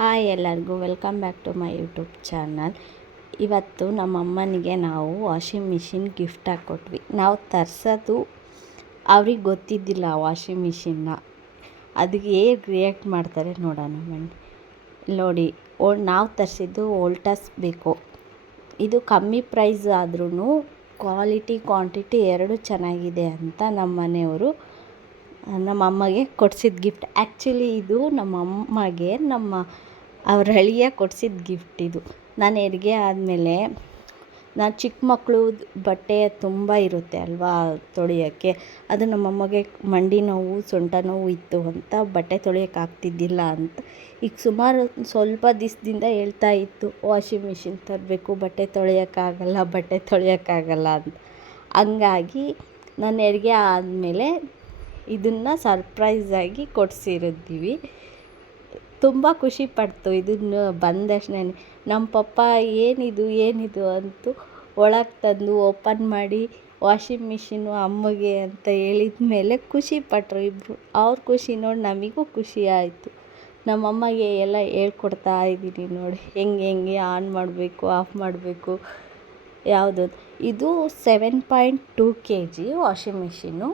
Hi ಎಲ್ಲರಿಗೂ welcome back to my YouTube channel. ಇವತ್ತು ನಮ್ಮ ಅಮ್ಮನಿಗೆ ನಾವು ವಾಷಿಂಗ್ ಮಿಷಿನ್ ಗಿಫ್ಟಾಗಿ ಕೊಟ್ವಿ. ನಾವು ತರಿಸೋದು ಅವ್ರಿಗೆ ಗೊತ್ತಿದ್ದಿಲ್ಲ ವಾಷಿಂಗ್ ಮಿಷಿನ್ನ. ಅದಕ್ಕೆ ಹೇಗೆ ರಿಯಾಕ್ಟ್ ಮಾಡ್ತಾರೆ ನೋಡೋಣ ಬನ್ನಿ. ನೋಡಿ, ನಾವು ತರಿಸಿದ್ದು ವೋಲ್ಟಾಸ್ ಬೇಕು. ಇದು ಕಮ್ಮಿ ಪ್ರೈಸ್ ಆದ್ರೂ ಕ್ವಾಲಿಟಿ ಕ್ವಾಂಟಿಟಿ ಎರಡೂ ಚೆನ್ನಾಗಿದೆ ಅಂತ ನಮ್ಮ ಮನೆಯವರು ನಮ್ಮ ಅಮ್ಮಗೆ ಕೊಡಿಸಿದ ಗಿಫ್ಟ್. ಆ್ಯಕ್ಚುಲಿ ಇದು ನಮ್ಮ ಅಮ್ಮಗೆ ಅವ್ರ ಅಳಿಯ ಕೊಡಿಸಿದ ಗಿಫ್ಟ್ ಇದು. ನಾನು ಹೆರಿಗೆ ಆದಮೇಲೆ ನಾನು ಚಿಕ್ಕ ಮಕ್ಕಳು ಬಟ್ಟೆ ತುಂಬ ಇರುತ್ತೆ ಅಲ್ವಾ ತೊಳೆಯೋಕ್ಕೆ. ಅದು ನಮ್ಮಮ್ಮಗೆ ಮಂಡಿ ನೋವು ಸೊಂಟ ನೋವು ಇತ್ತು ಅಂತ ಬಟ್ಟೆ ತೊಳೆಯೋಕ್ಕೆ ಆಗ್ತಿದ್ದಿಲ್ಲ ಅಂತ ಈಗ ಸುಮಾರು ಸ್ವಲ್ಪ ದಿವಸದಿಂದ ಹೇಳ್ತಾ ಇತ್ತು, ವಾಷಿಂಗ್ ಮಿಷಿನ್ ತರಬೇಕು, ಬಟ್ಟೆ ತೊಳೆಯೋಕ್ಕಾಗಲ್ಲ ಅಂತ. ಹಂಗಾಗಿ ನಾನು ಹೆರಿಗೆ ಆದಮೇಲೆ ಇದನ್ನು ಸರ್ಪ್ರೈಸಾಗಿ ಕೊಡಿಸಿರಿದ್ದೀವಿ. ತುಂಬ ಖುಷಿಪಡ್ತು ಇದನ್ನು ಬಂದಷ್ಟೇ. ನಮ್ಮ ಪಪ್ಪ ಏನಿದು ಅಂತು ಒಳಗೆ ತಂದು ಓಪನ್ ಮಾಡಿ ವಾಷಿಂಗ್ ಮಿಷಿನು ಅಮ್ಮಗೆ ಅಂತ ಹೇಳಿದ ಮೇಲೆ ಖುಷಿಪಟ್ಟರು ಇಬ್ಬರು. ಅವ್ರ ಖುಷಿ ನೋಡಿ ನಮಗೂ ಖುಷಿ ಆಯಿತು. ನಮ್ಮಮ್ಮಗೆ ಎಲ್ಲ ಹೇಳ್ಕೊಡ್ತಾ ಇದ್ದೀನಿ ನೋಡಿ, ಹೆಂಗೆ ಆನ್ ಮಾಡಬೇಕು, ಆಫ್ ಮಾಡಬೇಕು ಯಾವುದು. ಇದು 7.2 kg ವಾಷಿಂಗ್ ಮಿಷಿನು.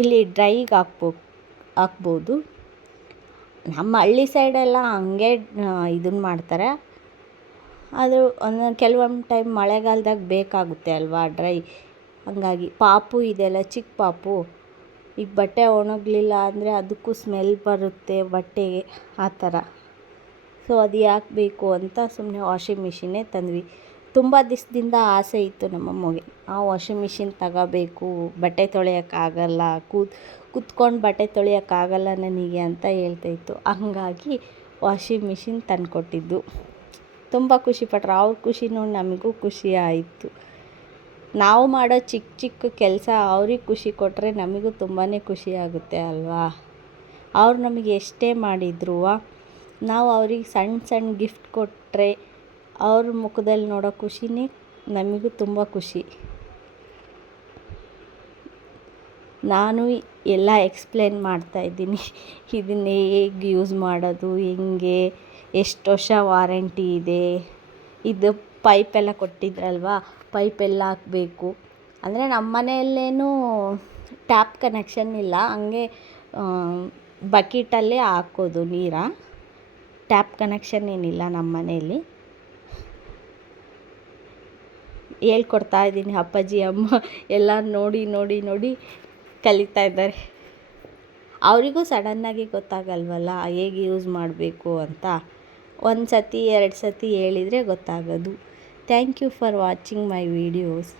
ಇಲ್ಲಿ ಡ್ರೈಗೆ ಹಾಕ್ಬೋದು. ನಮ್ಮ ಹಳ್ಳಿ ಸೈಡೆಲ್ಲ ಹಂಗೆ ಇದನ್ನು ಮಾಡ್ತಾರೆ. ಅದು ಕೆಲವೊಂದು ಟೈಮ್ ಮಳೆಗಾಲದಾಗ ಬೇಕಾಗುತ್ತೆ ಅಲ್ವಾ ಡ್ರೈ. ಹಂಗಾಗಿ ಪಾಪು ಇದೆಲ್ಲ ಚಿಕ್ಕ ಪಾಪು, ಈಗ ಬಟ್ಟೆ ಒಣಗಲಿಲ್ಲ ಅಂದರೆ ಅದಕ್ಕೂ ಸ್ಮೆಲ್ ಬರುತ್ತೆ ಬಟ್ಟೆಗೆ, ಆ ಥರ. ಸೊ ಅದು ಯಾಕೆ ಬೇಕು ಅಂತ ಸುಮ್ಮನೆ ವಾಷಿಂಗ್ ಮಿಷಿನ್ನೇ ತಂದ್ವಿ. ತುಂಬ ದಿವಸದಿಂದ ಆಸೆ ಇತ್ತು ನಮ್ಮಮ್ಮಗೆ, ಆ ವಾಷಿಂಗ್ ಮಿಷಿನ್ ತಗೋಬೇಕು, ಬಟ್ಟೆ ತೊಳೆಯೋಕ್ಕಾಗಲ್ಲ, ಕೂತ್ಕೊಂಡು ಬಟ್ಟೆ ತೊಳೆಯೋಕ್ಕಾಗಲ್ಲ ನನಗೆ ಅಂತ ಹೇಳ್ತಾಯಿತ್ತು. ಹಂಗಾಗಿ ವಾಷಿಂಗ್ ಮಿಷಿನ್ ತಂದುಕೊಟ್ಟಿದ್ದು. ತುಂಬ ಖುಷಿಪಟ್ರು. ಅವ್ರ ಖುಷಿ ನೋಡಿ ನಮಗೂ ಖುಷಿ ಆಯಿತು. ನಾವು ಮಾಡೋ ಚಿಕ್ಕ ಕೆಲಸ ಅವ್ರಿಗೆ ಖುಷಿ ಕೊಟ್ಟರೆ ನಮಗೂ ತುಂಬಾ ಖುಷಿ ಆಗುತ್ತೆ ಅಲ್ವಾ. ಅವ್ರು ನಮಗೆ ಎಷ್ಟೇ ಮಾಡಿದ್ರು ನಾವು ಅವ್ರಿಗೆ ಸಣ್ಣ ಗಿಫ್ಟ್ ಕೊಟ್ಟರೆ ಅವ್ರ ಮುಖದಲ್ಲಿ ನೋಡೋ ಖುಷಿನೇ ನಮಗೂ ತುಂಬ ಖುಷಿ. ನಾನು ಎಲ್ಲ ಎಕ್ಸ್ಪ್ಲೇನ್ ಮಾಡ್ತಾಯಿದ್ದೀನಿ, ಇದನ್ನು ಹೇಗೆ ಯೂಸ್ ಮಾಡೋದು, ಹೆಂಗೆ, ಎಷ್ಟು ವರ್ಷ ವಾರಂಟಿ ಇದೆ. ಇದು ಪೈಪೆಲ್ಲ ಕೊಟ್ಟಿದ್ರಲ್ವ, ಪೈಪೆಲ್ಲ ಹಾಕಬೇಕು. ಅಂದರೆ ನಮ್ಮ ಮನೆಯಲ್ಲೇನೂ ಟ್ಯಾಪ್ ಕನೆಕ್ಷನ್ ಇಲ್ಲ, ಹಂಗೆ ಬಕೆಟಲ್ಲೇ ಹಾಕೋದು ನೀರ. ಟ್ಯಾಪ್ ಕನೆಕ್ಷನ್ ಏನಿಲ್ಲ ನಮ್ಮ ಮನೆಯಲ್ಲಿ. ಹೇಳ್ಕೊಡ್ತಾ ಇದ್ದೀನಿ, ಅಪ್ಪಾಜಿ ಅಮ್ಮ ಎಲ್ಲ ನೋಡಿ ಕಲಿತಾ ಇದ್ದಾರೆ. ಅವರಿಗೂ ಸಡನ್ನಾಗಿ ಗೊತ್ತಾಗಲ್ವಲ್ಲ ಹೇಗೆ ಯೂಸ್ ಮಾಡಬೇಕು ಅಂತ. 1 ಸತಿ 2 ಸತಿ ಹೇಳಿದರೆ ಗೊತ್ತಾಗೋದು. Thank you for watching my videos.